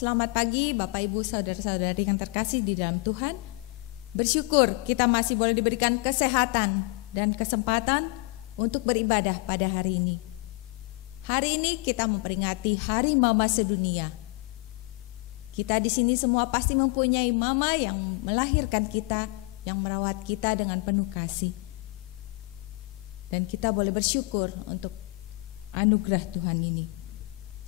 Selamat pagi Bapak Ibu Saudara-saudari yang terkasih di dalam Tuhan. Bersyukur kita masih boleh diberikan kesehatan dan kesempatan untuk beribadah pada hari ini. Hari ini kita memperingati Hari Mama Sedunia. Kita di sini semua pasti mempunyai mama yang melahirkan kita, yang merawat kita dengan penuh kasih. Dan kita boleh bersyukur untuk anugerah Tuhan ini.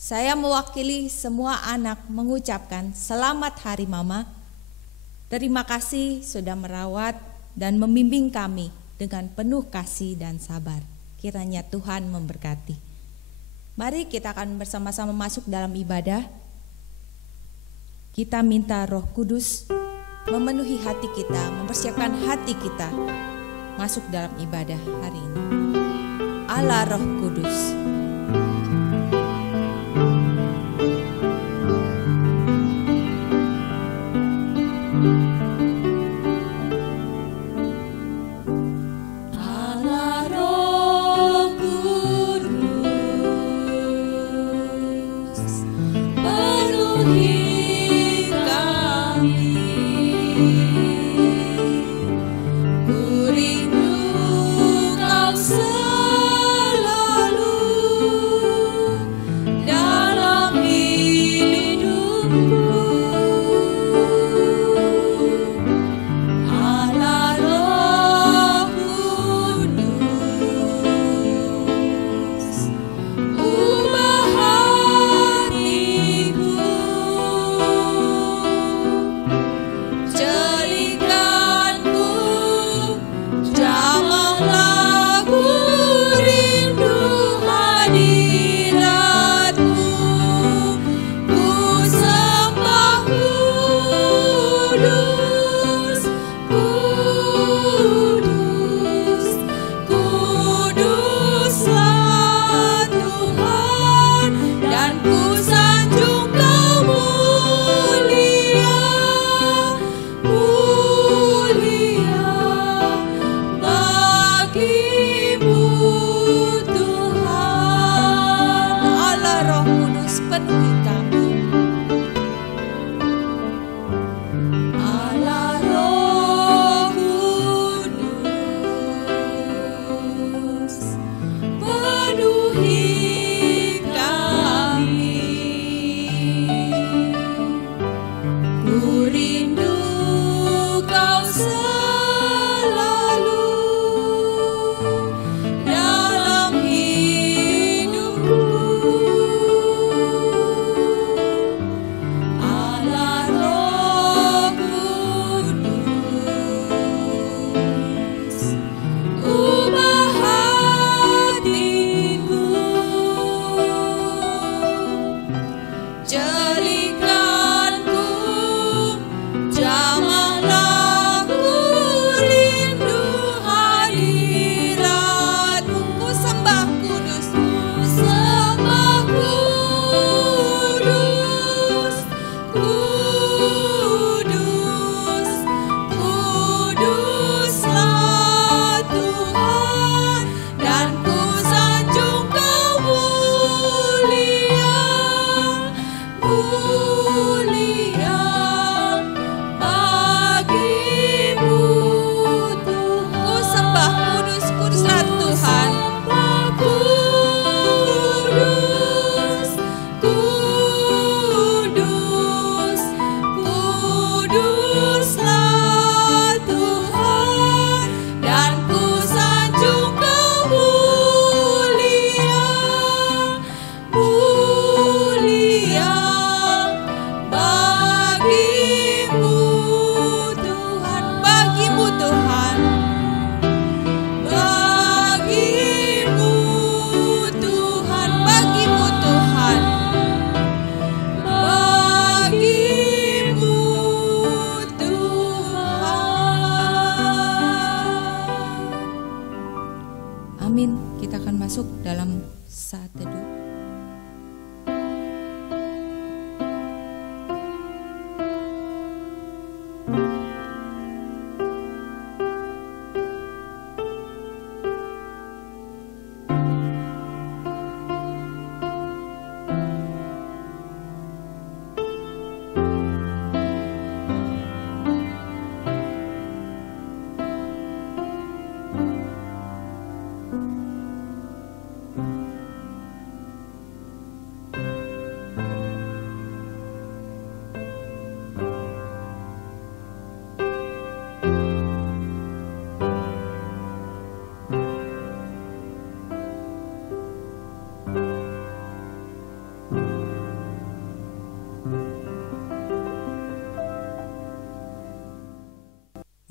Saya mewakili semua anak mengucapkan selamat Hari Mama. Terima kasih sudah merawat dan membimbing kami dengan penuh kasih dan sabar. Kiranya Tuhan memberkati. Mari kita akan bersama-sama masuk dalam ibadah. Kita minta Roh Kudus memenuhi hati kita, mempersiapkan hati kita masuk dalam ibadah hari ini. Allah Roh Kudus.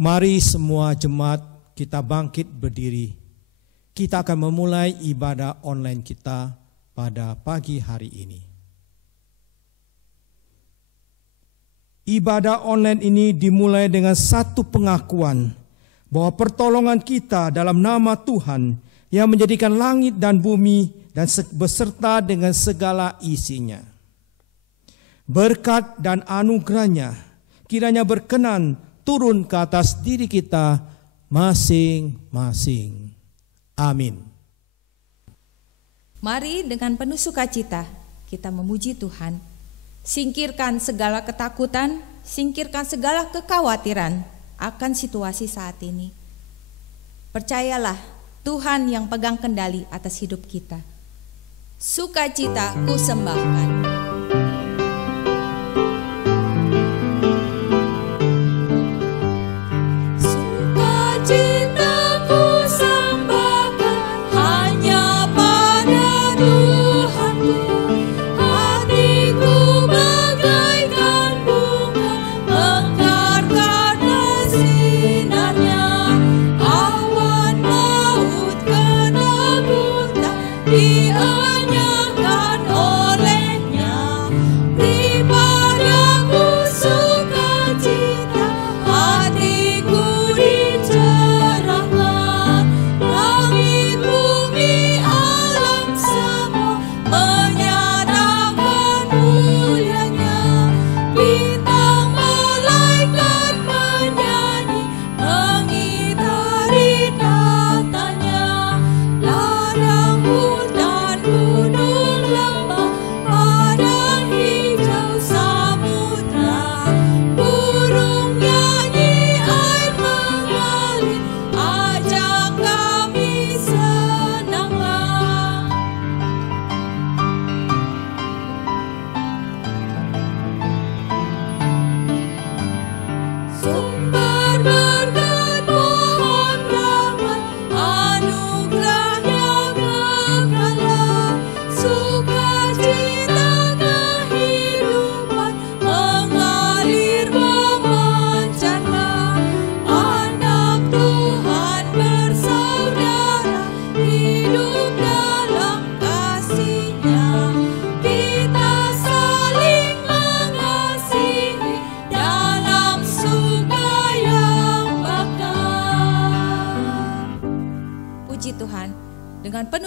Mari semua jemaat kita bangkit berdiri. Kita akan memulai ibadah online kita pada pagi hari ini. Ibadah online ini dimulai dengan satu pengakuan bahwa pertolongan kita dalam nama Tuhan yang menjadikan langit dan bumi dan beserta dengan segala isinya. Berkat dan anugerahnya kiranya berkenan turun ke atas diri kita masing-masing. Amin. Mari dengan penuh sukacita kita memuji Tuhan. Singkirkan segala ketakutan, singkirkan segala kekhawatiran akan situasi saat ini. Percayalah, Tuhan yang pegang kendali atas hidup kita. Sukacita ku sembahkan.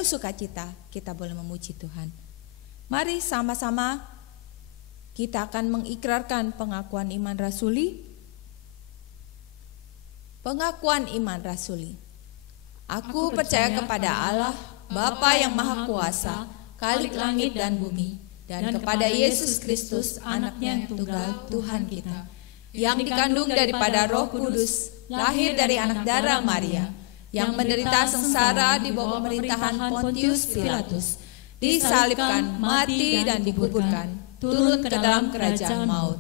Sukacita kita boleh memuji Tuhan. Mari sama-sama kita akan mengikrarkan pengakuan iman rasuli. Pengakuan iman rasuli. Aku percaya kepada Allah, Bapa yang Maha Kuasa, Khalik langit dan bumi, dan kepada Yesus Kristus, Anaknya yang tunggal, Tuhan kita, yang dikandung daripada Roh Kudus, lahir dari anak darah Maria, yang menderita sengsara di bawah pemerintahan Pontius Pilatus, disalibkan, mati dan dikuburkan, turun ke dalam kerajaan maut.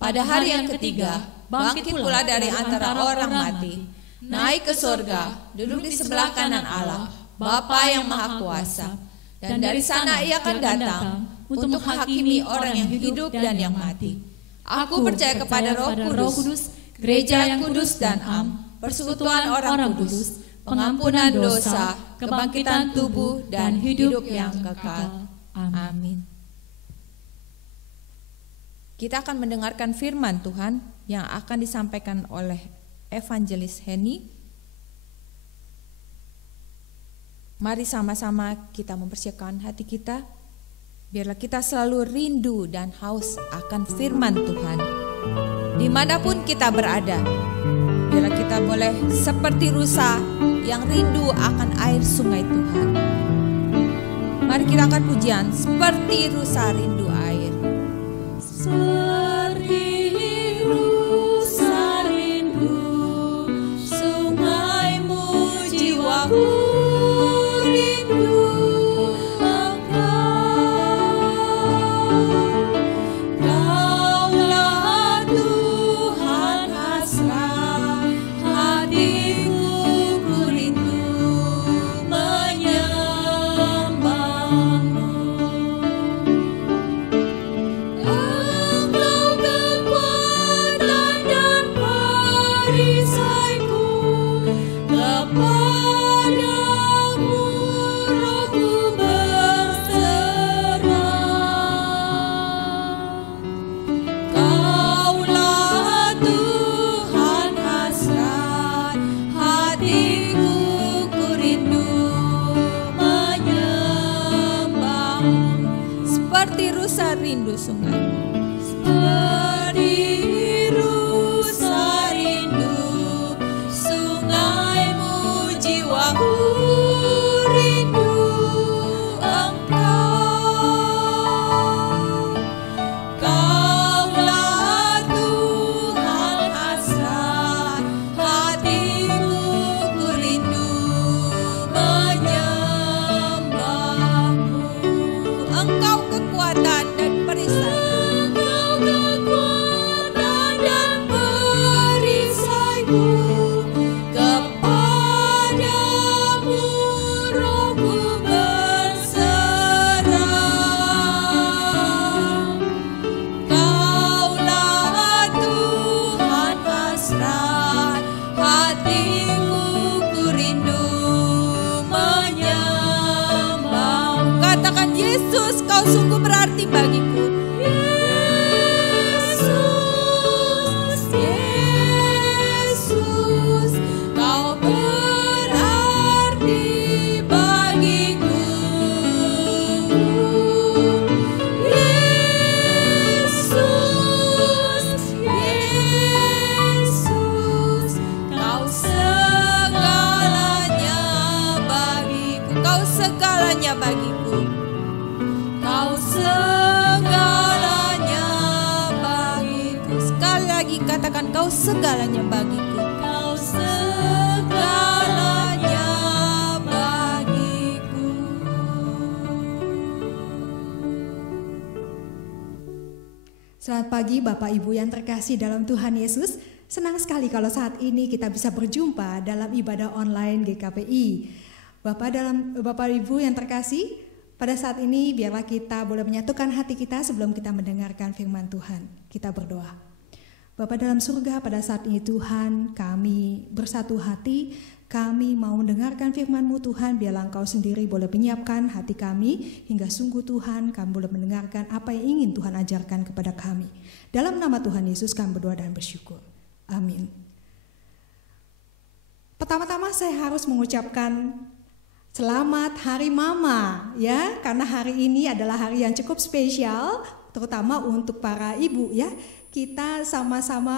Pada hari yang ketiga, bangkit pula dari antara orang mati, naik ke surga, duduk di sebelah kanan Allah, Bapa yang Maha Kuasa, dan dari sana Ia akan datang untuk menghakimi orang yang hidup dan yang mati. Aku percaya kepada Roh Kudus, gereja yang kudus dan am, persekutuan orang kudus, pengampunan dosa, kebangkitan tubuh, dan hidup yang kekal. Amin. Kita akan mendengarkan firman Tuhan yang akan disampaikan oleh Evangelis Henny. Mari sama-sama kita mempersiapkan hati kita, biarlah kita selalu rindu dan haus akan firman Tuhan. Dimanapun kita berada, biarlah kita boleh seperti rusa yang rindu akan air sungai Tuhan. Mari kita akan pujian seperti rusa rindu air. Seperti rusa rindu sungaimu, jiwaku rindu Kaulah Tuhan hasrat hatiku, ku rindu menyembahmu. Engkau seperti rusa rindu sungai. Seperti rusa rindu sungaimu, jiwaku rindu Engkau. Kaulah Tuhan hasrat hatiku, ku rindu menyembahmu. Engkau kekuatan dan perisai. Katakan, Yesus, kau sungguh berarti bagiku. Yesus, Yesus, kau berarti bagiku. Yesus, Yesus, kau segalanya bagiku. Kau segalanya bagiku. Kau segalanya bagiku. Sekali lagi katakan, kau segalanya bagiku. Kau segalanya bagiku. Selamat pagi Bapak Ibu yang terkasih dalam Tuhan Yesus. Senang sekali kalau saat ini kita bisa berjumpa dalam ibadah online GKPI. Bapak Ibu yang terkasih, pada saat ini biarlah kita boleh menyatukan hati kita sebelum kita mendengarkan firman Tuhan. Kita berdoa. Bapa dalam surga, pada saat ini Tuhan, kami bersatu hati, kami mau mendengarkan firman-Mu Tuhan, biarlah Engkau sendiri boleh menyiapkan hati kami, hingga sungguh Tuhan kami boleh mendengarkan apa yang ingin Tuhan ajarkan kepada kami. Dalam nama Tuhan Yesus kami berdoa dan bersyukur. Amin. Pertama-tama saya harus mengucapkan selamat Hari Mama ya, karena hari ini adalah hari yang cukup spesial, terutama untuk para ibu ya. Kita sama-sama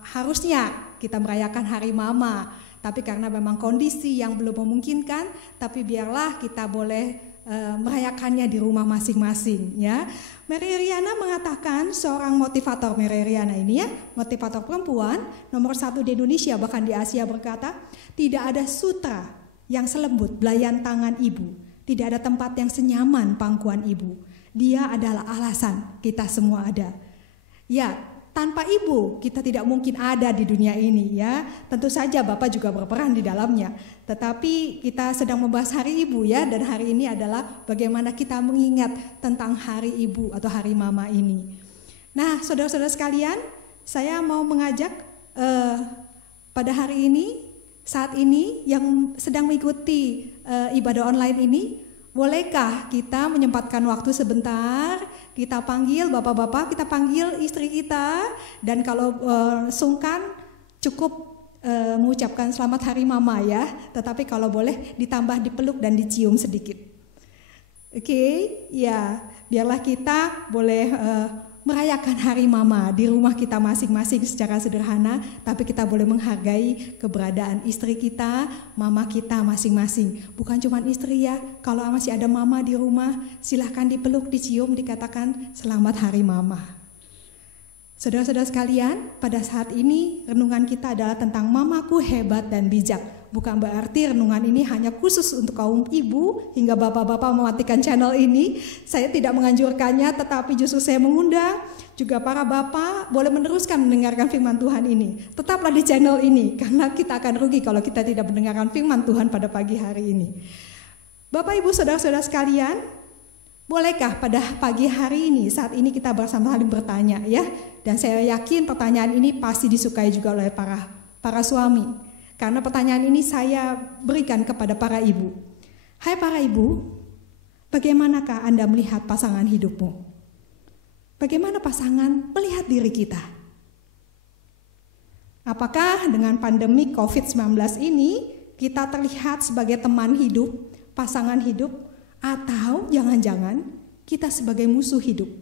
harusnya kita merayakan Hari Mama, tapi karena memang kondisi yang belum memungkinkan, tapi biarlah kita boleh merayakannya di rumah masing-masing ya. Mary Riana mengatakan, seorang motivator Mary Riana ini ya, motivator perempuan nomor 1 di Indonesia bahkan di Asia, berkata, tidak ada sutra yang selembut belayan tangan ibu, tidak ada tempat yang senyaman pangkuan ibu. Dia adalah alasan kita semua ada. Ya, tanpa ibu kita tidak mungkin ada di dunia ini ya. Tentu saja Bapak juga berperan di dalamnya. Tetapi kita sedang membahas Hari Ibu ya, dan hari ini adalah bagaimana kita mengingat tentang Hari Ibu atau Hari Mama ini. Nah, saudara-saudara sekalian, saya mau mengajak pada hari ini, saat ini yang sedang mengikuti ibadah online ini, bolehkah kita menyempatkan waktu sebentar, kita panggil bapak-bapak, kita panggil istri kita, dan kalau sungkan cukup mengucapkan selamat Hari Mama ya, tetapi kalau boleh ditambah dipeluk dan dicium sedikit. Oke, ya biarlah kita boleh merayakan Hari Mama di rumah kita masing-masing secara sederhana, tapi kita boleh menghargai keberadaan istri kita, mama kita masing-masing. Bukan cuma istri ya, kalau masih ada mama di rumah, silahkan dipeluk, dicium, dikatakan selamat Hari Mama. Saudara-saudara sekalian, pada saat ini renungan kita adalah tentang mamaku hebat dan bijak. Bukan berarti renungan ini hanya khusus untuk kaum ibu hingga bapak-bapak mematikan channel ini. Saya tidak menganjurkannya, tetapi justru saya mengundang juga para bapak boleh meneruskan mendengarkan firman Tuhan ini. Tetaplah di channel ini, karena kita akan rugi kalau kita tidak mendengarkan firman Tuhan pada pagi hari ini. Bapak, ibu, saudara-saudara sekalian, bolehkah pada pagi hari ini, saat ini kita bersama saling bertanya ya. Dan saya yakin pertanyaan ini pasti disukai juga oleh para suami. Karena pertanyaan ini saya berikan kepada para ibu. Hai para ibu, bagaimanakah Anda melihat pasangan hidupmu? Bagaimana pasangan melihat diri kita? Apakah dengan pandemi COVID-19 ini kita terlihat sebagai teman hidup, pasangan hidup, atau jangan-jangan kita sebagai musuh hidup.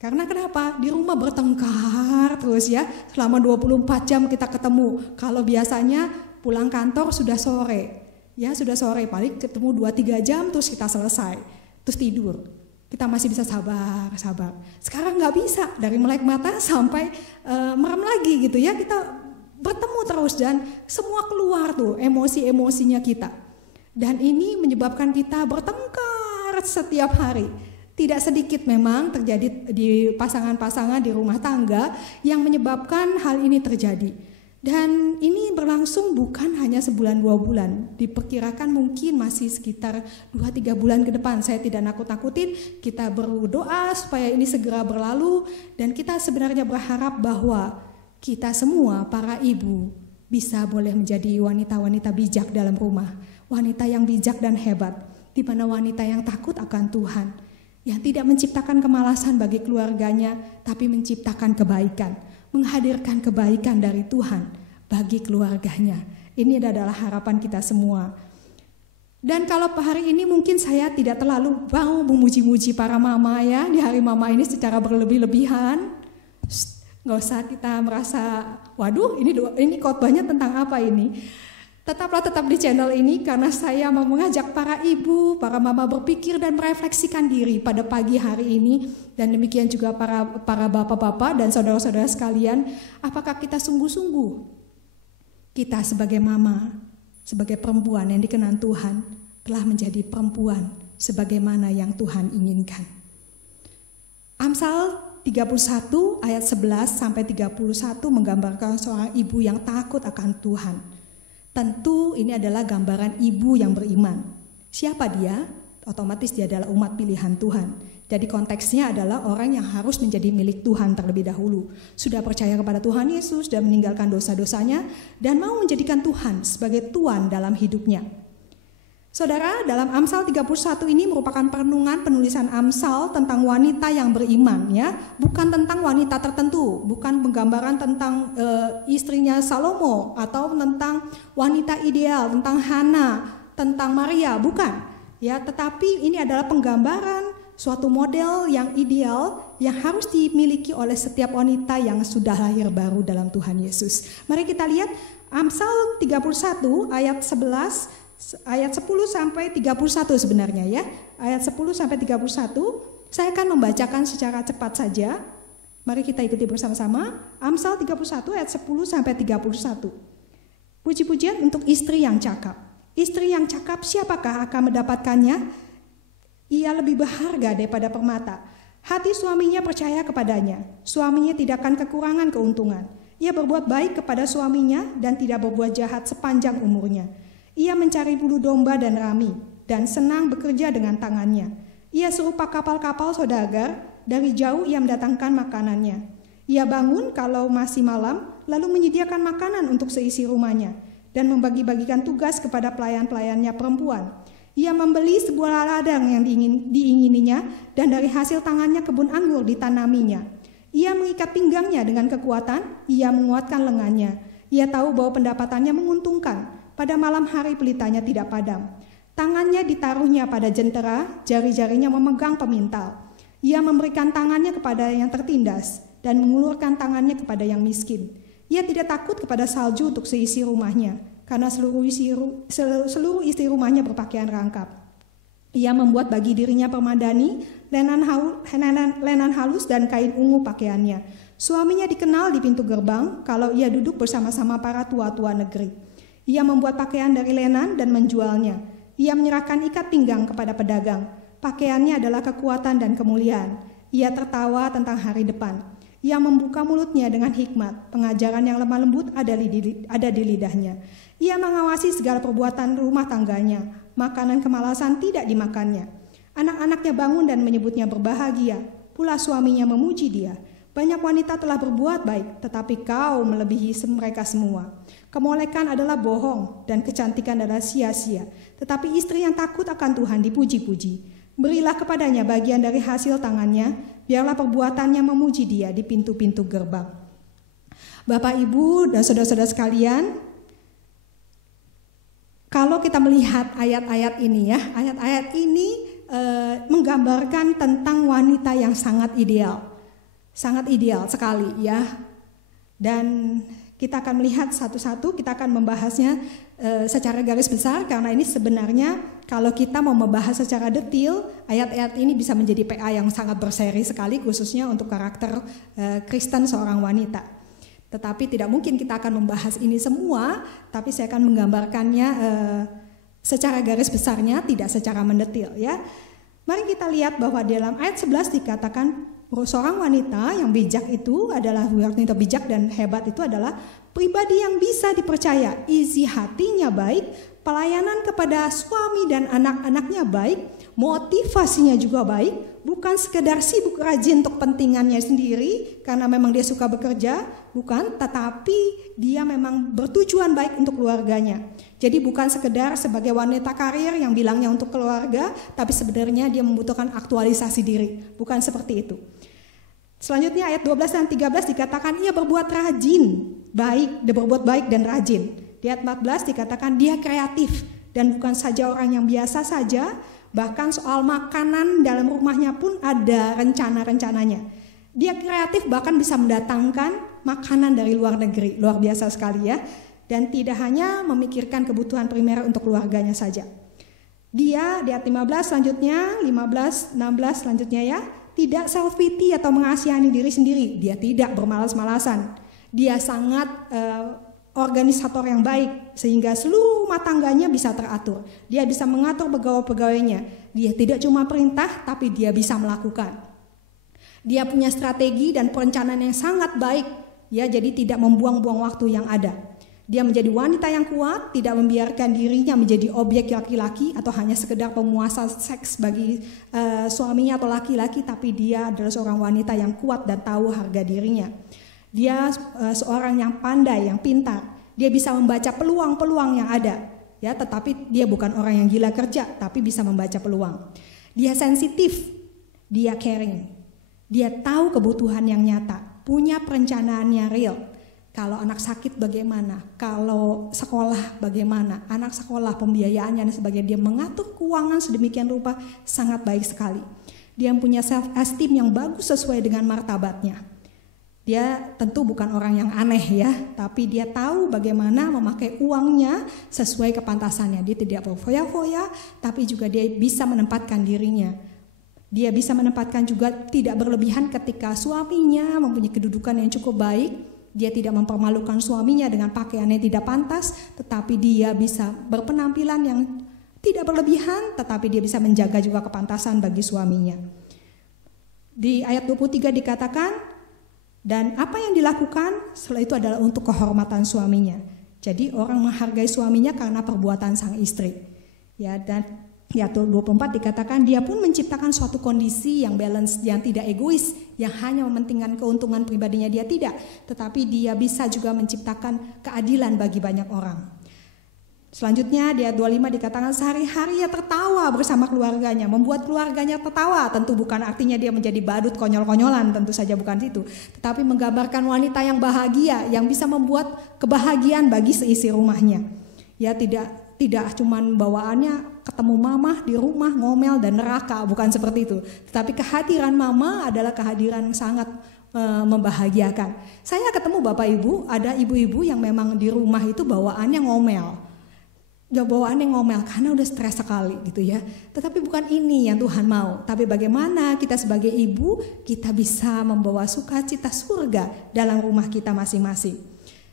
Karena kenapa? Di rumah bertengkar terus ya, selama 24 jam kita ketemu. Kalau biasanya pulang kantor sudah sore, ya sudah sore, paling ketemu 2-3 jam terus kita selesai, terus tidur. Kita masih bisa sabar. Sekarang nggak bisa, dari melek mata sampai merem lagi gitu ya, kita bertemu terus dan semua keluar tuh emosi-emosinya kita. Dan ini menyebabkan kita bertengkar setiap hari. Tidak sedikit memang terjadi di pasangan-pasangan di rumah tangga yang menyebabkan hal ini terjadi. Dan ini berlangsung bukan hanya sebulan 2 bulan, diperkirakan mungkin masih sekitar 2-3 bulan ke depan. Saya tidak nakut-nakutin, kita berdoa supaya ini segera berlalu, dan kita sebenarnya berharap bahwa kita semua para ibu bisa boleh menjadi wanita-wanita bijak dalam rumah, wanita yang bijak dan hebat, di mana wanita yang takut akan Tuhan, yang tidak menciptakan kemalasan bagi keluarganya, tapi menciptakan kebaikan, menghadirkan kebaikan dari Tuhan bagi keluarganya. Ini adalah harapan kita semua. Dan kalau hari ini mungkin saya tidak terlalu mau memuji-muji para mama ya, di hari mama ini secara berlebih-lebihan. Nggak usah kita merasa, waduh ini khotbahnya tentang apa ini. Tetaplah di channel ini karena saya mau mengajak para ibu, para mama berpikir dan merefleksikan diri pada pagi hari ini. Dan demikian juga para bapak-bapak dan saudara-saudara sekalian, apakah kita sungguh-sungguh kita sebagai mama, sebagai perempuan yang dikenan Tuhan telah menjadi perempuan sebagaimana yang Tuhan inginkan. Amsal 31 ayat 11 sampai 31 menggambarkan seorang ibu yang takut akan Tuhan. Tentu ini adalah gambaran ibu yang beriman. Siapa dia? Otomatis dia adalah umat pilihan Tuhan. Jadi konteksnya adalah orang yang harus menjadi milik Tuhan terlebih dahulu. Sudah percaya kepada Tuhan Yesus dan meninggalkan dosa-dosanya dan mau menjadikan Tuhan sebagai Tuan dalam hidupnya. Saudara, dalam Amsal 31 ini merupakan perenungan penulisan Amsal tentang wanita yang beriman ya, bukan tentang wanita tertentu, bukan penggambaran tentang istrinya Salomo atau tentang wanita ideal, tentang Hana, tentang Maria, bukan. Ya, tetapi ini adalah penggambaran suatu model yang ideal yang harus dimiliki oleh setiap wanita yang sudah lahir baru dalam Tuhan Yesus. Mari kita lihat Amsal 31 ayat 11 ayat 10 sampai 31 sebenarnya ya. Ayat 10 sampai 31 saya akan membacakan secara cepat saja. Mari kita ikuti bersama-sama. Amsal 31 ayat 10 sampai 31. Puji-pujian untuk istri yang cakap. Istri yang cakap siapakah akan mendapatkannya? Ia lebih berharga daripada permata. Hati suaminya percaya kepadanya. Suaminya tidak akan kekurangan keuntungan. Ia berbuat baik kepada suaminya dan tidak berbuat jahat sepanjang umurnya. Ia mencari bulu domba dan rami, dan senang bekerja dengan tangannya. Ia serupa kapal-kapal saudagar, dari jauh ia mendatangkan makanannya. Ia bangun kalau masih malam, lalu menyediakan makanan untuk seisi rumahnya, dan membagi-bagikan tugas kepada pelayan-pelayannya perempuan. Ia membeli sebuah ladang yang diingininya, dan dari hasil tangannya kebun anggur ditanaminya. Ia mengikat pinggangnya dengan kekuatan, ia menguatkan lengannya. Ia tahu bahwa pendapatannya menguntungkan. Pada malam hari pelitanya tidak padam. Tangannya ditaruhnya pada jentera, jari-jarinya memegang pemintal. Ia memberikan tangannya kepada yang tertindas dan mengulurkan tangannya kepada yang miskin. Ia tidak takut kepada salju untuk seisi rumahnya, karena seluruh isi rumahnya berpakaian rangkap. Ia membuat bagi dirinya permadani, lenan halus dan kain ungu pakaiannya. Suaminya dikenal di pintu gerbang kalau ia duduk bersama-sama para tua-tua negeri. Ia membuat pakaian dari lenan dan menjualnya. Ia menyerahkan ikat pinggang kepada pedagang. Pakaiannya adalah kekuatan dan kemuliaan. Ia tertawa tentang hari depan. Ia membuka mulutnya dengan hikmat. Pengajaran yang lemah lembut ada di lidahnya. Ia mengawasi segala perbuatan rumah tangganya. Makanan kemalasan tidak dimakannya. Anak-anaknya bangun dan menyebutnya berbahagia. Pula suaminya memuji dia. Banyak wanita telah berbuat baik, tetapi kau melebihi mereka semua. Kemolekan adalah bohong dan kecantikan adalah sia-sia. Tetapi istri yang takut akan Tuhan dipuji-puji. Berilah kepadanya bagian dari hasil tangannya, biarlah perbuatannya memuji dia di pintu-pintu gerbang. Bapak, Ibu, dan saudara-saudara sekalian, kalau kita melihat ayat-ayat ini ya, ayat-ayat ini menggambarkan tentang wanita yang sangat ideal sekali ya. Dan kita akan melihat satu-satu, kita akan membahasnya secara garis besar, karena ini sebenarnya kalau kita mau membahas secara detail, ayat-ayat ini bisa menjadi PA yang sangat berseri sekali, khususnya untuk karakter Kristen seorang wanita. Tetapi tidak mungkin kita akan membahas ini semua, tapi saya akan menggambarkannya secara garis besarnya, tidak secara mendetil ya. Mari kita lihat bahwa dalam ayat 11 dikatakan seorang wanita yang bijak itu adalah wanita bijak dan hebat itu adalah pribadi yang bisa dipercaya, isi hatinya baik, pelayanan kepada suami dan anak-anaknya baik, motivasinya juga baik, bukan sekedar sibuk rajin untuk kepentingannya sendiri karena memang dia suka bekerja, bukan, tetapi dia memang bertujuan baik untuk keluarganya. Jadi bukan sekedar sebagai wanita karir yang bilangnya untuk keluarga, tapi sebenarnya dia membutuhkan aktualisasi diri, bukan seperti itu. Selanjutnya ayat 12 dan 13 dikatakan ia berbuat rajin, baik, dia berbuat baik dan rajin. Di ayat 14 dikatakan dia kreatif dan bukan saja orang yang biasa saja, bahkan soal makanan dalam rumahnya pun ada rencana-rencananya. Dia kreatif bahkan bisa mendatangkan makanan dari luar negeri, luar biasa sekali ya. Dan tidak hanya memikirkan kebutuhan primer untuk keluarganya saja. Dia di ayat 15 selanjutnya, 15, 16 selanjutnya ya, tidak self pity atau mengasihani diri sendiri. Dia tidak bermalas-malasan. Dia sangat organisator yang baik sehingga seluruh rumah tangganya bisa teratur. Dia bisa mengatur pegawai-pegawainya. Dia tidak cuma perintah tapi dia bisa melakukan. Dia punya strategi dan perencanaan yang sangat baik ya, jadi tidak membuang-buang waktu yang ada. Dia menjadi wanita yang kuat, tidak membiarkan dirinya menjadi objek laki-laki atau hanya sekedar pemuasa seks bagi suaminya atau laki-laki, tapi dia adalah seorang wanita yang kuat dan tahu harga dirinya. Dia seorang yang pandai, yang pintar. Dia bisa membaca peluang-peluang yang ada, ya, tetapi dia bukan orang yang gila kerja, tapi bisa membaca peluang. Dia sensitif, dia caring. Dia tahu kebutuhan yang nyata, punya perencanaannya real. Kalau anak sakit bagaimana, kalau sekolah bagaimana, anak sekolah pembiayaannya dan sebagainya, dia mengatur keuangan sedemikian rupa sangat baik sekali. Dia punya self esteem yang bagus sesuai dengan martabatnya. Dia tentu bukan orang yang aneh ya, tapi dia tahu bagaimana memakai uangnya sesuai kepantasannya. Dia tidak berfoya-foya, tapi juga dia bisa menempatkan dirinya. Dia bisa menempatkan juga tidak berlebihan ketika suaminya mempunyai kedudukan yang cukup baik. Dia tidak mempermalukan suaminya dengan pakaian yang tidak pantas, tetapi dia bisa berpenampilan yang tidak berlebihan, tetapi dia bisa menjaga juga kepantasan bagi suaminya. Di ayat 23 dikatakan, dan apa yang dilakukan setelah itu adalah untuk kehormatan suaminya. Jadi orang menghargai suaminya karena perbuatan sang istri. Ya, dan di ayat 24 dikatakan dia pun menciptakan suatu kondisi yang balance, yang tidak egois, yang hanya mementingkan keuntungan pribadinya dia tidak, tetapi dia bisa juga menciptakan keadilan bagi banyak orang. Selanjutnya di ayat 25 dikatakan sehari-hari ia tertawa bersama keluarganya, membuat keluarganya tertawa. Tentu bukan artinya dia menjadi badut konyol-konyolan, tentu saja bukan itu, tetapi menggambarkan wanita yang bahagia, yang bisa membuat kebahagiaan bagi seisi rumahnya. Ya, tidak cuman bawaannya ketemu mama di rumah ngomel dan neraka, bukan seperti itu. Tetapi kehadiran mama adalah kehadiran yang sangat membahagiakan. Saya ketemu bapak ibu, ada ibu-ibu yang memang di rumah itu bawaannya ngomel. Bawaannya ngomel karena udah stres sekali gitu ya. Tetapi bukan ini yang Tuhan mau. Tapi bagaimana kita sebagai ibu, kita bisa membawa sukacita surga dalam rumah kita masing-masing.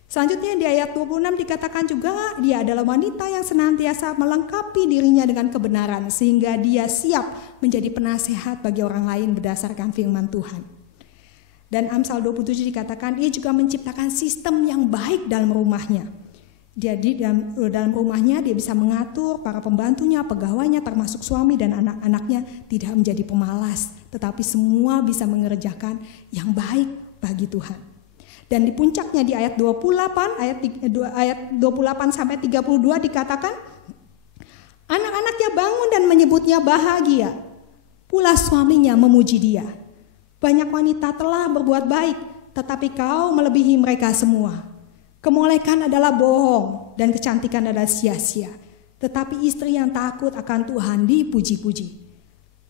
Selanjutnya di ayat 26 dikatakan juga dia adalah wanita yang senantiasa melengkapi dirinya dengan kebenaran sehingga dia siap menjadi penasehat bagi orang lain berdasarkan firman Tuhan. Dan Amsal 27 dikatakan dia juga menciptakan sistem yang baik dalam rumahnya. Jadi dalam rumahnya dia bisa mengatur para pembantunya, pegawainya termasuk suami dan anak-anaknya tidak menjadi pemalas, tetapi semua bisa mengerjakan yang baik bagi Tuhan. Dan di puncaknya di ayat 28 ayat 28 sampai 32 dikatakan anak-anaknya bangun dan menyebutnya bahagia. Pula suaminya memuji dia. Banyak wanita telah berbuat baik, tetapi kau melebihi mereka semua. Kemolekan adalah bohong dan kecantikan adalah sia-sia. Tetapi istri yang takut akan Tuhan dipuji-puji.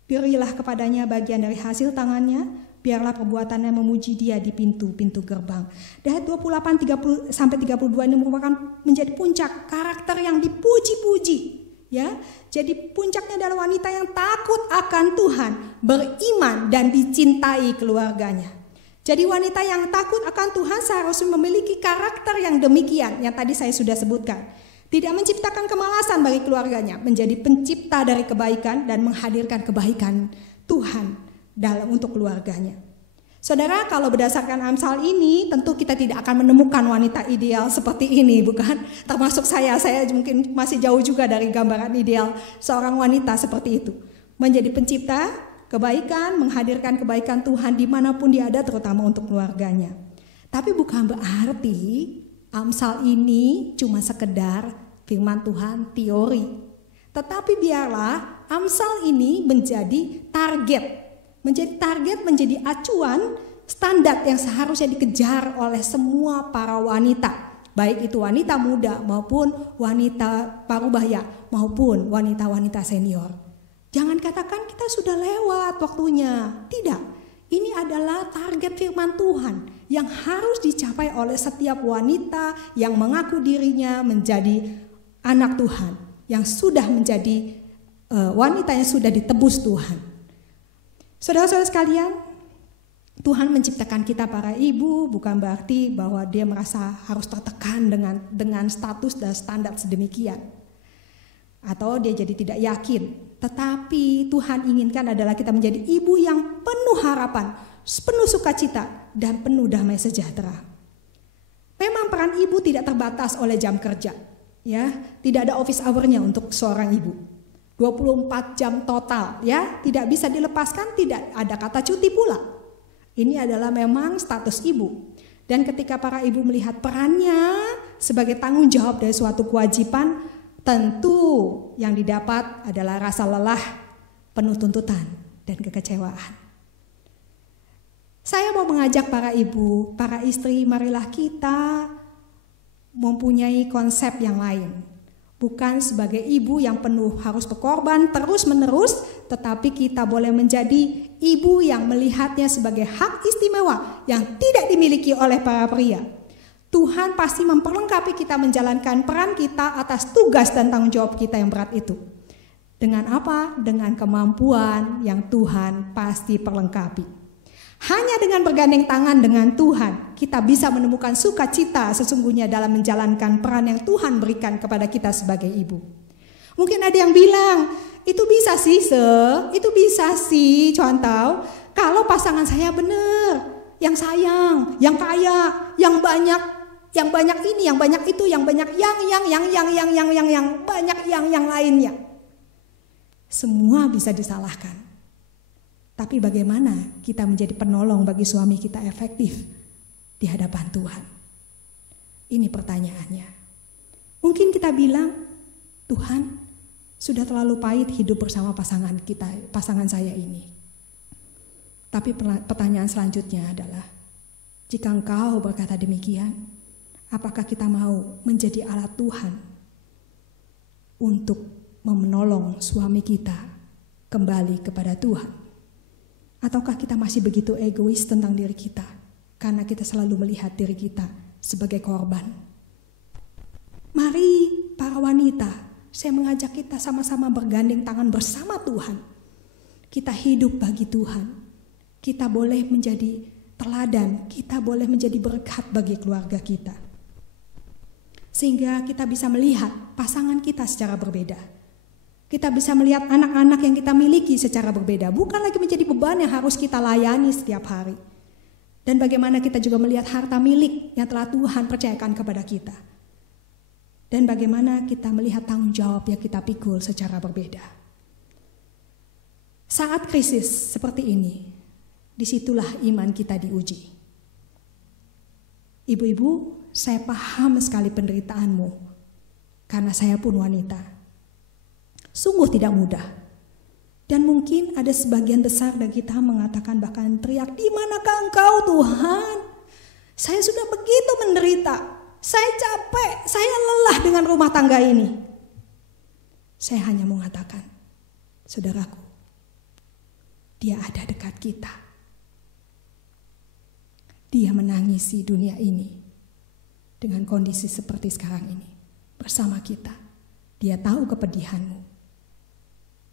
Berilah kepadanya bagian dari hasil tangannya, biarlah perbuatannya memuji dia di pintu-pintu gerbang. Dan ayat 28 sampai 32 ini merupakan menjadi puncak karakter yang dipuji-puji. Ya, jadi puncaknya adalah wanita yang takut akan Tuhan, beriman dan dicintai keluarganya. Jadi wanita yang takut akan Tuhan seharusnya memiliki karakter yang demikian yang tadi saya sudah sebutkan. Tidak menciptakan kemalasan bagi keluarganya, menjadi pencipta dari kebaikan dan menghadirkan kebaikan Tuhan untuk keluarganya. Saudara, kalau berdasarkan Amsal ini tentu kita tidak akan menemukan wanita ideal seperti ini, bukan? Termasuk saya mungkin masih jauh juga dari gambaran ideal seorang wanita seperti itu. Menjadi pencipta kebaikan, menghadirkan kebaikan Tuhan dimanapun dia ada, terutama untuk keluarganya. Tapi bukan berarti Amsal ini cuma sekedar firman Tuhan teori. Tetapi biarlah Amsal ini menjadi target, menjadi acuan standar yang seharusnya dikejar oleh semua para wanita. Baik itu wanita muda maupun wanita parubaya maupun wanita-wanita senior. Jangan katakan kita sudah lewat waktunya. Tidak. Ini adalah target firman Tuhan yang harus dicapai oleh setiap wanita yang mengaku dirinya menjadi anak Tuhan, yang sudah menjadi wanita yang sudah ditebus Tuhan. Saudara-saudara sekalian, Tuhan menciptakan kita para ibu bukan berarti bahwa dia merasa harus tertekan dengan status dan standar sedemikian. Atau dia jadi tidak yakin. Tetapi Tuhan inginkan adalah kita menjadi ibu yang penuh harapan, penuh sukacita, dan penuh damai sejahtera. Memang peran ibu tidak terbatas oleh jam kerja, ya, tidak ada office hour-nya untuk seorang ibu. 24 jam total, ya, tidak bisa dilepaskan, tidak ada kata cuti pula. Ini adalah memang status ibu. Dan ketika para ibu melihat perannya sebagai tanggung jawab dari suatu kewajiban, tentu yang didapat adalah rasa lelah, penuh tuntutan, dan kekecewaan. Saya mau mengajak para ibu, para istri, marilah kita mempunyai konsep yang lain. Bukan sebagai ibu yang penuh harus berkorban terus-menerus, tetapi kita boleh menjadi ibu yang melihatnya sebagai hak istimewa yang tidak dimiliki oleh para pria. Tuhan pasti memperlengkapi kita menjalankan peran kita atas tugas dan tanggung jawab kita yang berat itu. Dengan apa? Dengan kemampuan yang Tuhan pasti perlengkapi. Hanya dengan bergandeng tangan dengan Tuhan, kita bisa menemukan sukacita sesungguhnya dalam menjalankan peran yang Tuhan berikan kepada kita sebagai ibu. Mungkin ada yang bilang, itu bisa sih itu bisa sih contoh, kalau pasangan saya benar, yang sayang, yang kaya, yang banyak ini, yang banyak itu, yang banyak yang banyak yang lainnya. Semua bisa disalahkan. Tapi bagaimana kita menjadi penolong bagi suami kita efektif di hadapan Tuhan? Ini pertanyaannya. Mungkin kita bilang, Tuhan sudah terlalu pahit hidup bersama pasangan saya ini. Tapi pertanyaan selanjutnya adalah, jika engkau berkata demikian, apakah kita mau menjadi alat Tuhan untuk menolong suami kita kembali kepada Tuhan? Ataukah kita masih begitu egois tentang diri kita karena kita selalu melihat diri kita sebagai korban? Mari para wanita, saya mengajak kita sama-sama bergandeng tangan bersama Tuhan. Kita hidup bagi Tuhan. Kita boleh menjadi teladan, kita boleh menjadi berkat bagi keluarga kita. Sehingga kita bisa melihat pasangan kita secara berbeda. Kita bisa melihat anak-anak yang kita miliki secara berbeda. Bukan lagi menjadi beban yang harus kita layani setiap hari. Dan bagaimana kita juga melihat harta milik yang telah Tuhan percayakan kepada kita. Dan bagaimana kita melihat tanggung jawab yang kita pikul secara berbeda. Saat krisis seperti ini, disitulah iman kita diuji. Ibu-ibu, saya paham sekali penderitaanmu, karena saya pun wanita. Sungguh tidak mudah. Dan mungkin ada sebagian besar dari kita mengatakan bahkan teriak, di manakah engkau Tuhan? Saya sudah begitu menderita. Saya capek, saya lelah dengan rumah tangga ini. Saya hanya mengatakan, saudaraku, Dia ada dekat kita. Dia menangisi dunia ini dengan kondisi seperti sekarang ini bersama kita. Dia tahu kepedihanmu.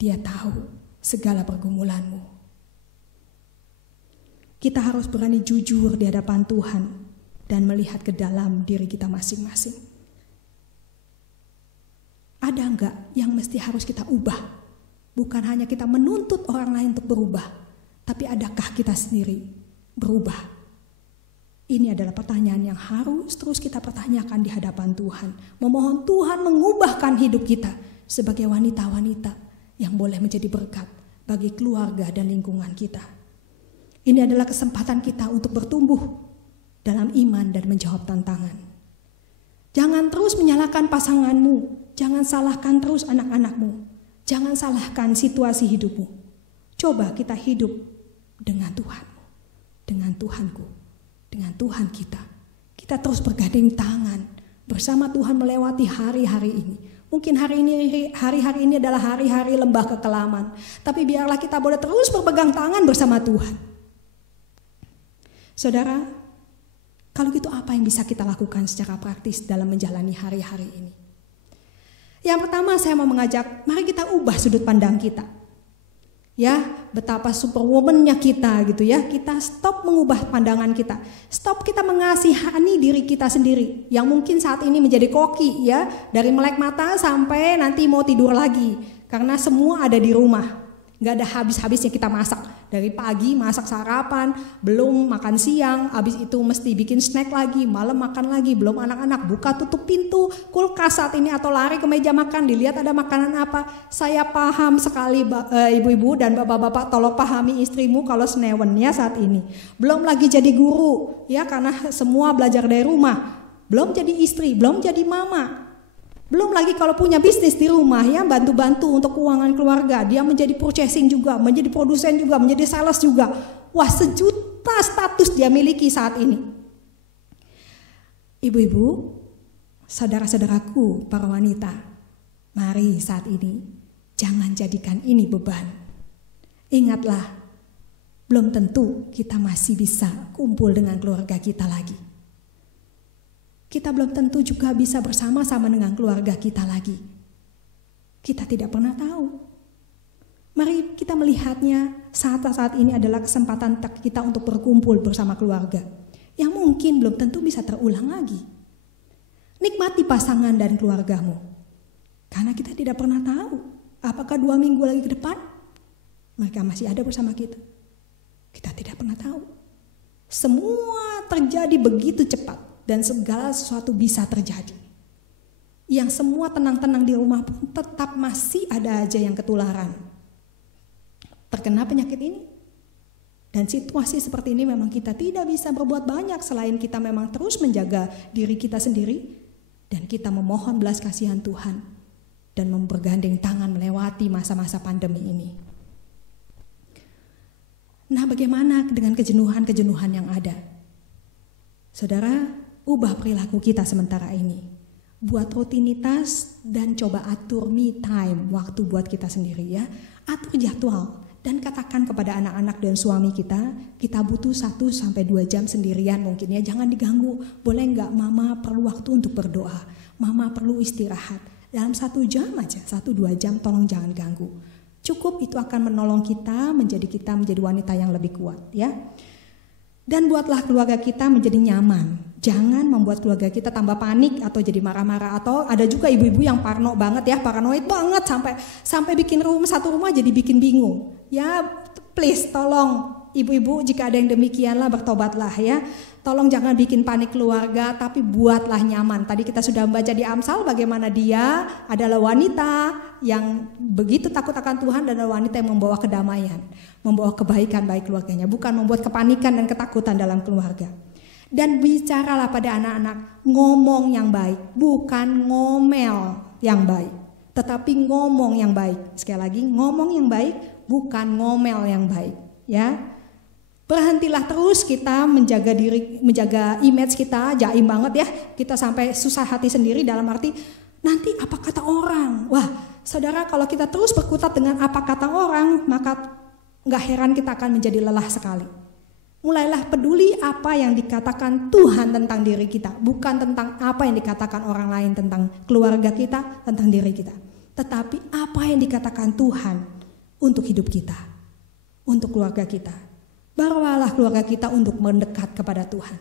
Dia tahu segala pergumulanmu. Kita harus berani jujur di hadapan Tuhan dan melihat ke dalam diri kita masing-masing. Ada enggak yang mesti harus kita ubah? Bukan hanya kita menuntut orang lain untuk berubah, tapi adakah kita sendiri berubah? Ini adalah pertanyaan yang harus terus kita pertanyakan di hadapan Tuhan. Memohon Tuhan mengubahkan hidup kita sebagai wanita-wanita yang boleh menjadi berkat bagi keluarga dan lingkungan kita. Ini adalah kesempatan kita untuk bertumbuh dalam iman dan menjawab tantangan. Jangan terus menyalahkan pasanganmu, jangan salahkan terus anak-anakmu, jangan salahkan situasi hidupmu. Coba kita hidup dengan Tuhanmu, dengan Tuhanku. Dengan Tuhan kita. Kita terus bergandeng tangan bersama Tuhan melewati hari-hari ini. Mungkin hari-hari ini adalah hari-hari lembah kekelaman. Tapi biarlah kita boleh terus berpegang tangan bersama Tuhan. Saudara, kalau gitu apa yang bisa kita lakukan secara praktis dalam menjalani hari-hari ini? Yang pertama saya mau mengajak, mari kita ubah sudut pandang kita. Ya, betapa superwoman-nya kita gitu ya. Kita stop mengubah pandangan kita. Stop kita mengasihani diri kita sendiri yang mungkin saat ini menjadi koki ya, dari melek mata sampai nanti mau tidur lagi karena semua ada di rumah. Gak ada habis-habisnya kita masak. Dari pagi masak sarapan, belum makan siang, habis itu mesti bikin snack lagi, malam makan lagi, belum anak-anak buka tutup pintu kulkas saat ini atau lari ke meja makan, dilihat ada makanan apa. Saya paham sekali ibu-ibu dan bapak-bapak, tolong pahami istrimu kalau senewennya saat ini. Belum lagi jadi guru ya, karena semua belajar dari rumah. Belum jadi istri, belum jadi mama. Belum lagi kalau punya bisnis di rumah ya, bantu-bantu untuk keuangan keluarga. Dia menjadi purchasing juga, menjadi produsen juga, menjadi sales juga. Wah, sejuta status dia miliki saat ini. Ibu-ibu, saudara-saudaraku, para wanita, mari saat ini jangan jadikan ini beban. Ingatlah, belum tentu kita masih bisa kumpul dengan keluarga kita lagi. Kita belum tentu juga bisa bersama-sama dengan keluarga kita lagi. Kita tidak pernah tahu. Mari kita melihatnya saat-saat ini adalah kesempatan kita untuk berkumpul bersama keluarga. Yang mungkin belum tentu bisa terulang lagi. Nikmati pasangan dan keluargamu. Karena kita tidak pernah tahu apakah 2 minggu lagi ke depan mereka masih ada bersama kita. Kita tidak pernah tahu. Semua terjadi begitu cepat. Dan segala sesuatu bisa terjadi. Yang semua tenang-tenang di rumah pun tetap masih ada aja yang ketularan. Terkena penyakit ini. Dan situasi seperti ini memang kita tidak bisa berbuat banyak selain kita memang terus menjaga diri kita sendiri. Dan kita memohon belas kasihan Tuhan. Dan bergandeng tangan melewati masa-masa pandemi ini. Nah, bagaimana dengan kejenuhan-kejenuhan yang ada? Saudara, ubah perilaku kita sementara ini. Buat rutinitas dan coba atur me time, waktu buat kita sendiri ya. Atur jadwal dan katakan kepada anak-anak dan suami kita butuh 1-2 jam sendirian mungkin ya. Jangan diganggu. Boleh enggak mama perlu waktu untuk berdoa. Mama perlu istirahat. Dalam 1 jam aja, 1-2 jam tolong jangan ganggu. Cukup itu akan menolong kita menjadi wanita yang lebih kuat ya. Dan buatlah keluarga kita menjadi nyaman. Jangan membuat keluarga kita tambah panik atau jadi marah-marah. Atau ada juga ibu-ibu yang parno banget ya, paranoid banget sampai bikin satu rumah jadi bikin bingung. Ya please tolong ibu-ibu jika ada yang demikianlah bertobatlah ya. Tolong jangan bikin panik keluarga tapi buatlah nyaman. Tadi kita sudah membaca di Amsal bagaimana dia adalah wanita yang begitu takut akan Tuhan dan adalah wanita yang membawa kedamaian. Membawa kebaikan bagi keluarganya. Bukan membuat kepanikan dan ketakutan dalam keluarga. Dan bicaralah pada anak-anak ngomong yang baik. Bukan ngomel yang baik. Tetapi ngomong yang baik. Sekali lagi ngomong yang baik bukan ngomel yang baik. Ya. Berhentilah terus kita menjaga image kita, jaim banget ya. Kita sampai susah hati sendiri dalam arti nanti apa kata orang. Wah, saudara kalau kita terus berkutat dengan apa kata orang, maka nggak heran kita akan menjadi lelah sekali. Mulailah peduli apa yang dikatakan Tuhan tentang diri kita, bukan tentang apa yang dikatakan orang lain tentang keluarga kita, tentang diri kita. Tetapi apa yang dikatakan Tuhan untuk hidup kita, untuk keluarga kita. Bawalah keluarga kita untuk mendekat kepada Tuhan.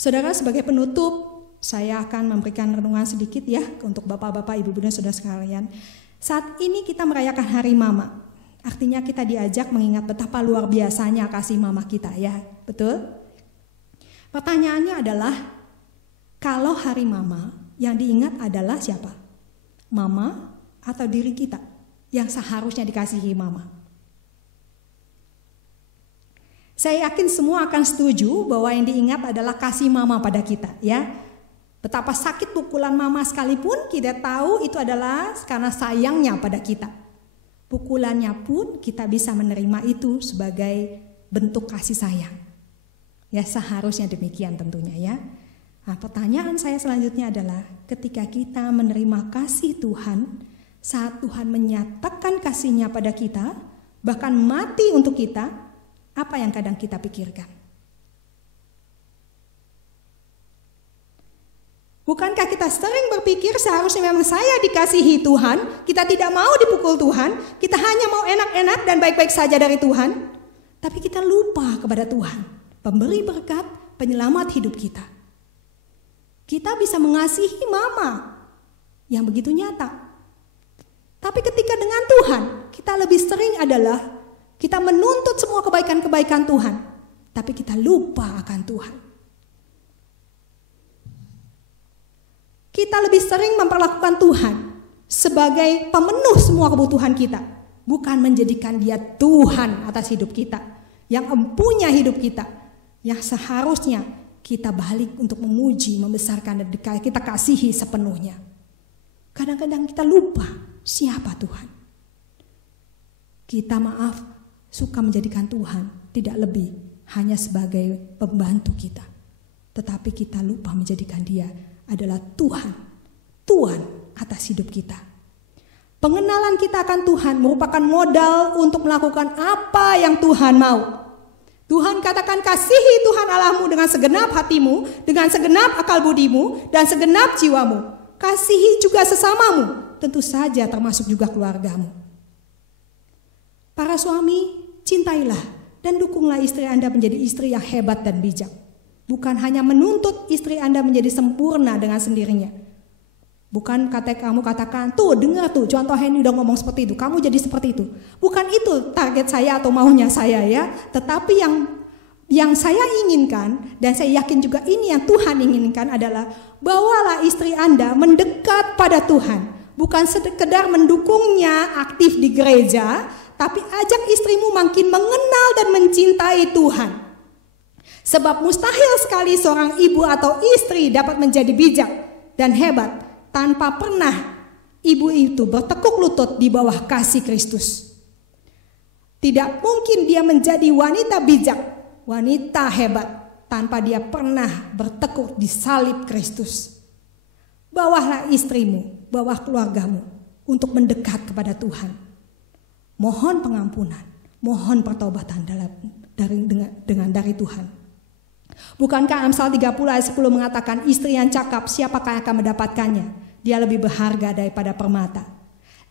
Saudara, sebagai penutup, saya akan memberikan renungan sedikit ya untuk bapak-bapak, ibu-ibu dan saudara sekalian. Saat ini kita merayakan Hari Mama. Artinya kita diajak mengingat betapa luar biasanya kasih mama kita ya, betul? Pertanyaannya adalah, kalau Hari Mama yang diingat adalah siapa? Mama atau diri kita yang seharusnya dikasihi mama? Saya yakin semua akan setuju bahwa yang diingat adalah kasih mama pada kita ya. Betapa sakit pukulan mama sekalipun kita tahu itu adalah karena sayangnya pada kita. Pukulannya pun kita bisa menerima itu sebagai bentuk kasih sayang. Ya, seharusnya demikian tentunya ya. Nah, pertanyaan saya selanjutnya adalah, ketika kita menerima kasih Tuhan, saat Tuhan menyatakan kasih-Nya pada kita, bahkan mati untuk kita, apa yang kadang kita pikirkan? Bukankah kita sering berpikir seharusnya memang saya dikasihi Tuhan, kita tidak mau dipukul Tuhan, kita hanya mau enak-enak dan baik-baik saja dari Tuhan. Tapi kita lupa kepada Tuhan, pemberi berkat, penyelamat hidup kita. Kita bisa mengasihi mama yang begitu nyata. Tapi ketika dengan Tuhan, kita lebih sering adalah kita menuntut semua kebaikan-kebaikan Tuhan, tapi kita lupa akan Tuhan. Kita lebih sering memperlakukan Tuhan sebagai pemenuh semua kebutuhan kita, bukan menjadikan Dia Tuhan atas hidup kita, yang empunya hidup kita, yang seharusnya kita balik untuk memuji, membesarkan, dan kita kasihi sepenuhnya. Kadang-kadang kita lupa siapa Tuhan. Kita suka menjadikan Tuhan tidak lebih hanya sebagai pembantu kita, tetapi kita lupa menjadikan Dia adalah Tuhan atas hidup kita. Pengenalan kita akan Tuhan merupakan modal untuk melakukan apa yang Tuhan mau. Tuhan katakan, kasihi Tuhan Allahmu dengan segenap hatimu, dengan segenap akal budimu, dan segenap jiwamu. Kasihi juga sesamamu, tentu saja termasuk juga keluargamu. Para suami, cintailah dan dukunglah istri Anda menjadi istri yang hebat dan bijak. Bukan hanya menuntut istri Anda menjadi sempurna dengan sendirinya. Bukan kamu katakan, tuh dengar tuh contoh Henny udah ngomong seperti itu, kamu jadi seperti itu. Bukan itu target saya atau maunya saya ya. Tetapi yang saya inginkan, dan saya yakin juga ini yang Tuhan inginkan adalah, bawalah istri Anda mendekat pada Tuhan. Bukan sekedar mendukungnya aktif di gereja, tapi ajak istrimu makin mengenal dan mencintai Tuhan. Sebab mustahil sekali seorang ibu atau istri dapat menjadi bijak dan hebat tanpa pernah ibu itu bertekuk lutut di bawah kasih Kristus. Tidak mungkin dia menjadi wanita bijak, wanita hebat tanpa dia pernah bertekuk di salib Kristus. Bawalah istrimu, bawa keluargamu untuk mendekat kepada Tuhan. Mohon pengampunan, mohon pertobatan dari Tuhan. Bukankah Amsal 30 ayat 10 mengatakan, istri yang cakap siapakah yang akan mendapatkannya? Dia lebih berharga daripada permata.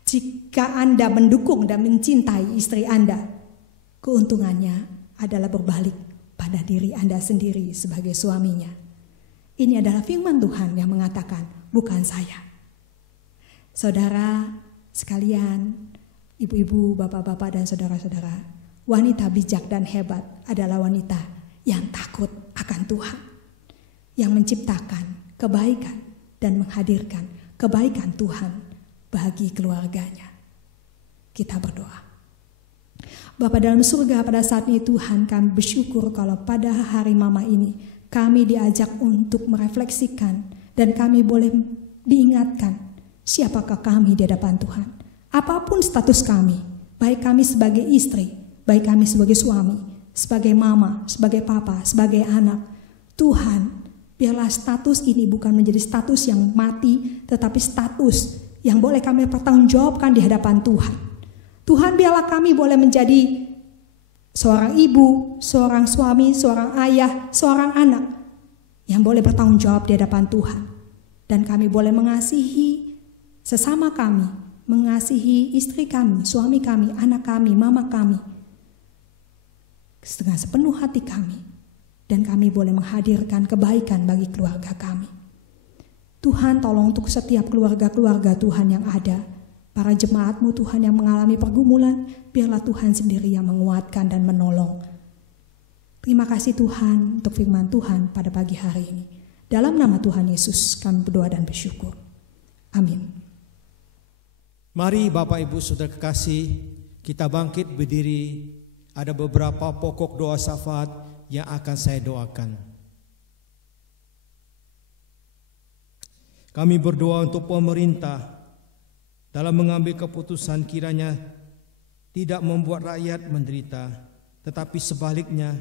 Jika Anda mendukung dan mencintai istri Anda, keuntungannya adalah berbalik pada diri Anda sendiri sebagai suaminya. Ini adalah firman Tuhan yang mengatakan, bukan saya. Saudara sekalian, ibu-ibu, bapak-bapak, dan saudara-saudara, wanita bijak dan hebat adalah wanita yang takut akan Tuhan, yang menciptakan kebaikan dan menghadirkan kebaikan Tuhan bagi keluarganya. Kita berdoa. Bapa dalam surga, pada saat ini Tuhan, kami bersyukur kalau pada Hari Mama ini kami diajak untuk merefleksikan dan kami boleh diingatkan siapakah kami di hadapan Tuhan. Apapun status kami, baik kami sebagai istri, baik kami sebagai suami, sebagai mama, sebagai papa, sebagai anak. Tuhan, biarlah status ini bukan menjadi status yang mati, tetapi status yang boleh kami pertanggungjawabkan di hadapan Tuhan. Tuhan, biarlah kami boleh menjadi seorang ibu, seorang suami, seorang ayah, seorang anak yang boleh bertanggung jawab di hadapan Tuhan. Dan kami boleh mengasihi sesama kami, mengasihi istri kami, suami kami, anak kami, mama kami, dengan sepenuh hati kami. Dan kami boleh menghadirkan kebaikan bagi keluarga kami. Tuhan, tolong untuk setiap keluarga-keluarga Tuhan yang ada, para jemaat-Mu Tuhan yang mengalami pergumulan, biarlah Tuhan sendiri yang menguatkan dan menolong. Terima kasih Tuhan untuk firman Tuhan pada pagi hari ini. Dalam nama Tuhan Yesus kami berdoa dan bersyukur. Amin. Mari Bapak Ibu Saudara kekasih, kita bangkit berdiri. Ada beberapa pokok doa syafaat yang akan saya doakan. Kami berdoa untuk pemerintah dalam mengambil keputusan, kiranya tidak membuat rakyat menderita, tetapi sebaliknya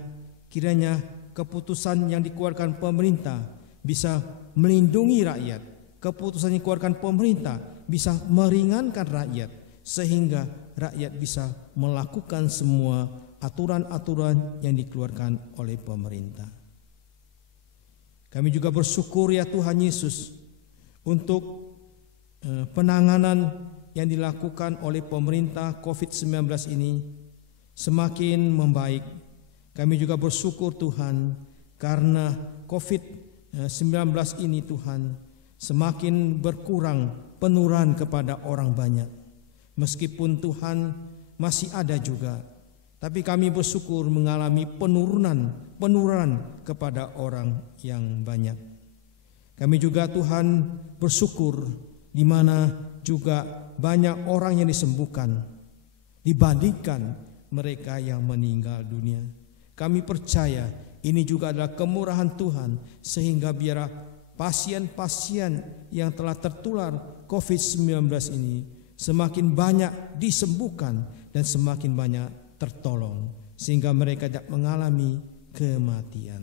kiranya keputusan yang dikeluarkan pemerintah bisa melindungi rakyat. Keputusan yang dikeluarkan pemerintah bisa meringankan rakyat, sehingga rakyat bisa melakukan semua aturan-aturan yang dikeluarkan oleh pemerintah. Kami juga bersyukur ya Tuhan Yesus untuk penanganan yang dilakukan oleh pemerintah COVID-19 ini semakin membaik. Kami juga bersyukur Tuhan karena COVID-19 ini Tuhan semakin berkurang penularan kepada orang banyak. Meskipun Tuhan masih ada juga, tapi kami bersyukur mengalami penurunan kepada orang yang banyak. Kami juga Tuhan bersyukur di mana juga banyak orang yang disembuhkan dibandingkan mereka yang meninggal dunia. Kami percaya ini juga adalah kemurahan Tuhan, sehingga biar pasien-pasien yang telah tertular COVID-19 ini semakin banyak disembuhkan dan semakin banyak tertolong, sehingga mereka tidak mengalami kematian.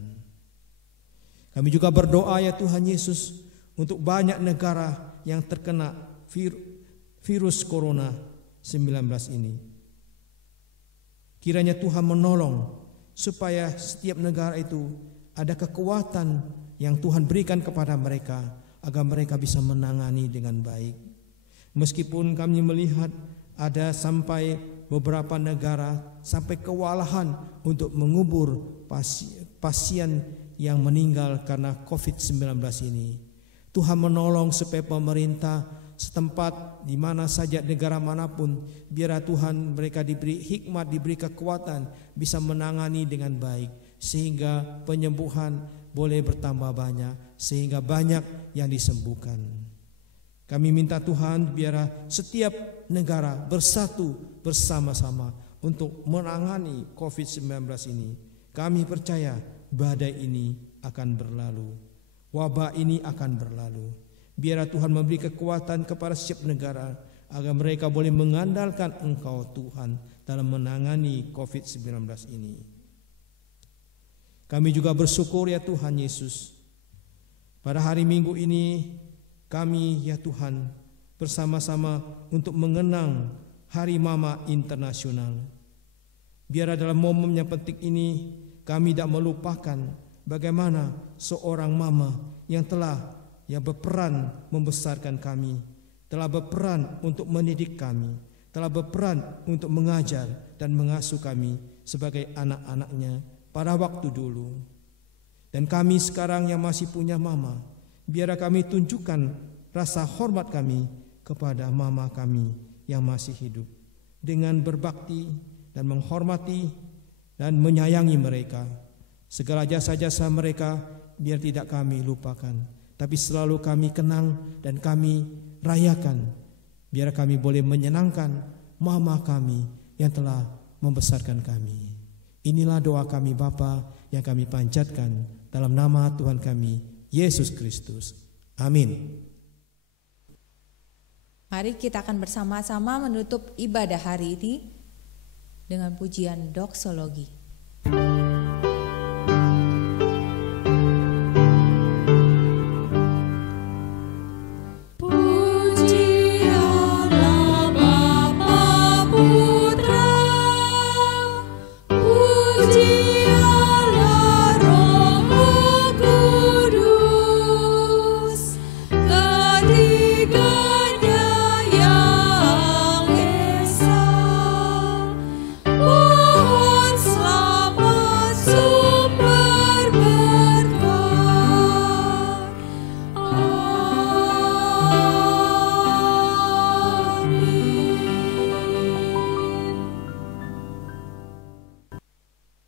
Kami juga berdoa ya Tuhan Yesus untuk banyak negara yang terkena virus corona 19 ini. Kiranya Tuhan menolong supaya setiap negara itu ada kekuatan yang Tuhan berikan kepada mereka agar mereka bisa menangani dengan baik. Meskipun kami melihat ada sampai beberapa negara sampai kewalahan untuk mengubur pasien yang meninggal karena COVID-19 ini. Tuhan menolong supaya pemerintah setempat di mana saja negara manapun, biar Tuhan mereka diberi hikmat, diberi kekuatan bisa menangani dengan baik, sehingga penyembuhan boleh bertambah banyak, sehingga banyak yang disembuhkan. Kami minta Tuhan biar setiap negara bersatu bersama-sama untuk menangani COVID-19 ini. Kami percaya badai ini akan berlalu, wabah ini akan berlalu. Biar Tuhan memberi kekuatan kepada setiap negara agar mereka boleh mengandalkan Engkau Tuhan dalam menangani COVID-19 ini. Kami juga bersyukur ya Tuhan Yesus, pada hari Minggu ini kami ya Tuhan bersama-sama untuk mengenang Hari Mama Internasional. Biar dalam momen yang penting ini kami tidak melupakan bagaimana seorang mama yang telah berperan membesarkan kami, telah berperan untuk mendidik kami, telah berperan untuk mengajar dan mengasuh kami sebagai anak-anaknya pada waktu dulu. Dan kami sekarang yang masih punya mama, biar kami tunjukkan rasa hormat kami kepada mama kami yang masih hidup, dengan berbakti dan menghormati dan menyayangi mereka. Segala jasa-jasa mereka biar tidak kami lupakan, tapi selalu kami kenang dan kami rayakan, biar kami boleh menyenangkan mama kami yang telah membesarkan kami. Inilah doa kami Bapa yang kami panjatkan dalam nama Tuhan kami Yesus Kristus. Amin. Mari kita akan bersama-sama menutup ibadah hari ini dengan pujian doksologi. Pujianlah Bapa,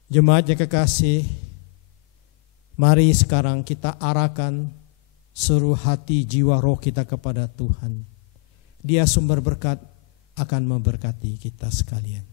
Jemaat yang kekasih, mari sekarang kita arahkan seluruh hati, jiwa, roh kita kepada Tuhan. Dia sumber berkat, akan memberkati kita sekalian.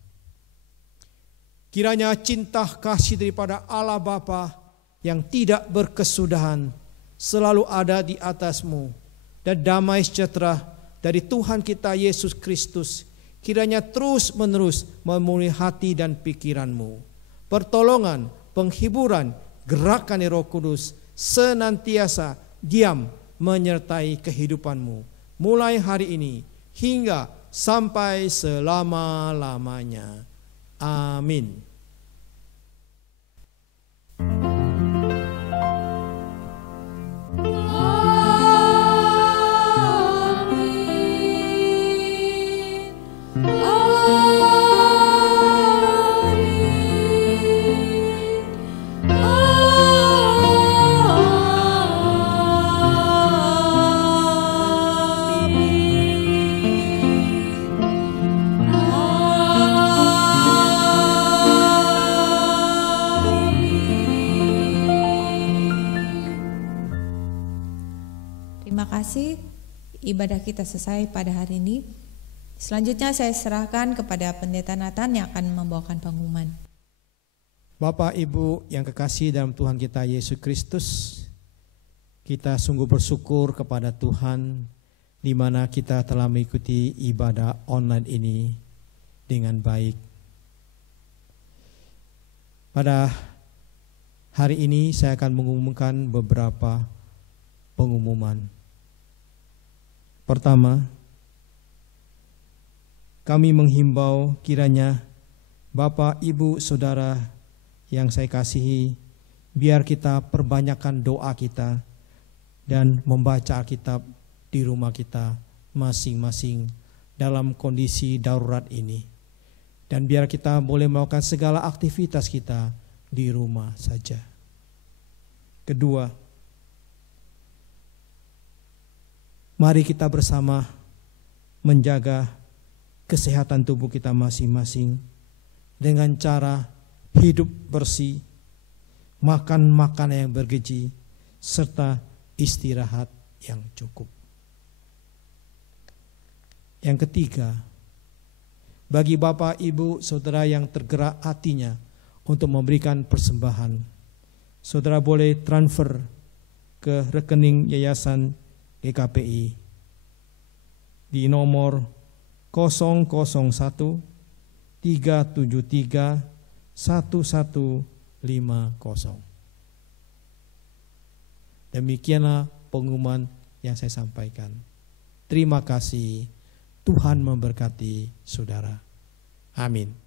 Kiranya cinta kasih daripada Allah Bapa yang tidak berkesudahan selalu ada di atasmu, dan damai sejahtera dari Tuhan kita Yesus Kristus kiranya terus menerus memenuhi hati dan pikiranmu. Pertolongan, penghiburan, gerakan Roh Kudus senantiasa diam menyertai kehidupanmu mulai hari ini hingga sampai selama-lamanya. Amin. Terima kasih, ibadah kita selesai pada hari ini. Selanjutnya saya serahkan kepada Pendeta Nathan yang akan membawakan pengumuman. Bapak Ibu yang kekasih dalam Tuhan kita Yesus Kristus, kita sungguh bersyukur kepada Tuhan di mana kita telah mengikuti ibadah online ini dengan baik. Pada hari ini saya akan mengumumkan beberapa pengumuman. Pertama, kami menghimbau kiranya Bapak, Ibu, Saudara yang saya kasihi, biar kita perbanyakkan doa kita dan membaca Alkitab di rumah kita masing-masing dalam kondisi darurat ini. Dan biar kita boleh melakukan segala aktivitas kita di rumah saja. Kedua, mari kita bersama menjaga kesehatan tubuh kita masing-masing dengan cara hidup bersih, makan makanan yang bergizi, serta istirahat yang cukup. Yang ketiga, bagi Bapak, Ibu, Saudara yang tergerak hatinya untuk memberikan persembahan, saudara boleh transfer ke rekening Yayasan GKPI di nomor 001 373 1150. Demikianlah pengumuman yang saya sampaikan. Terima kasih. Tuhan memberkati saudara. Amin.